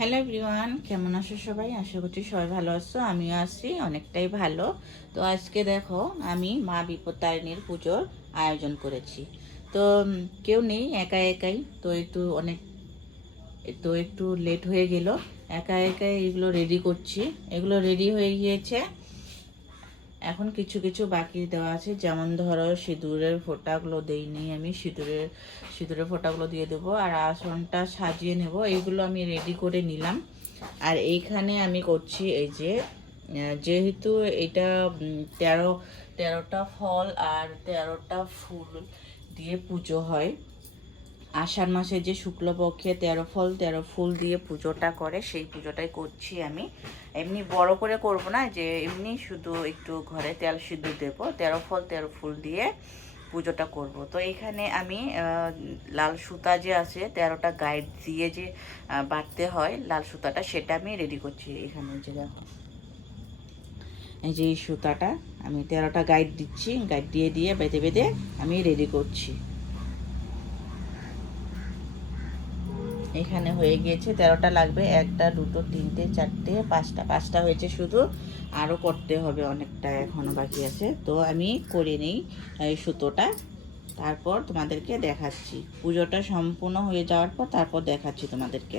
Hello everyone, কেমন আছো সবাই? আশা করছি সবাই ভালো আছো, আমিও আছি অনেকটাই ভালো। তো আজকে দেখো আমি মা বিপত্তারিণীর পুজোর আয়োজন করেছি। তো কেউ নেই, একা একাই। তো একটু লেট হয়ে গেল। একা একাই এগুলো রেডি করছি। এগুলো রেডি হয়ে গিয়েছে, এখন কিছু কিছু বাকি দেওয়া আছে। যেমন ধরো সিঁদুরের ফোঁটাগুলো দেইনি আমি, সিঁদুরের ফোঁটাগুলো দিয়ে দেবো। আর আসনটা সাজিয়ে নেব, এইগুলো আমি রেডি করে নিলাম। আর এইখানে আমি করছি এই যে যেহেতু এটা 13টা ফল আর 13টা ফুল দিয়ে পুজো হয়। আষাঢ় মাসে যে শুক্লপক্ষে 13 ফল 13 ফুল দিয়ে পুজোটা করে, সেই পুজোটাই করছি আমি। এমনি বড় করে করব না, যে এমনি শুধু একটু ঘরে তেল সিঁদুর দেবো, 13 ফল 13 ফুল দিয়ে পুজোটা করব। তো এখানে আমি লাল সুতা যে আছে 13টা গাইড দিয়ে যে বাঁধতে হয় লাল সুতাটা, সেটা আমি রেডি করছি। এখানে যে দেখো, এই যে এই সুতাটা আমি 13টা গাইড দিচ্ছি, গাইড দিয়ে দিয়ে বেঁধে বেঁধে আমি রেডি করছি। এখানে হয়ে গিয়েছে 13টা, লাগবে 1টা 2টো 3টে 4টে 5টা হয়েছে শুধু। আরও করতে হবে, অনেকটা এখনও বাকি আছে। তো আমি করে নিই এই সুতোটা, তারপর তোমাদেরকে দেখাচ্ছি। পুজোটা সম্পূর্ণ হয়ে যাওয়ার পর তারপর দেখাচ্ছি তোমাদেরকে।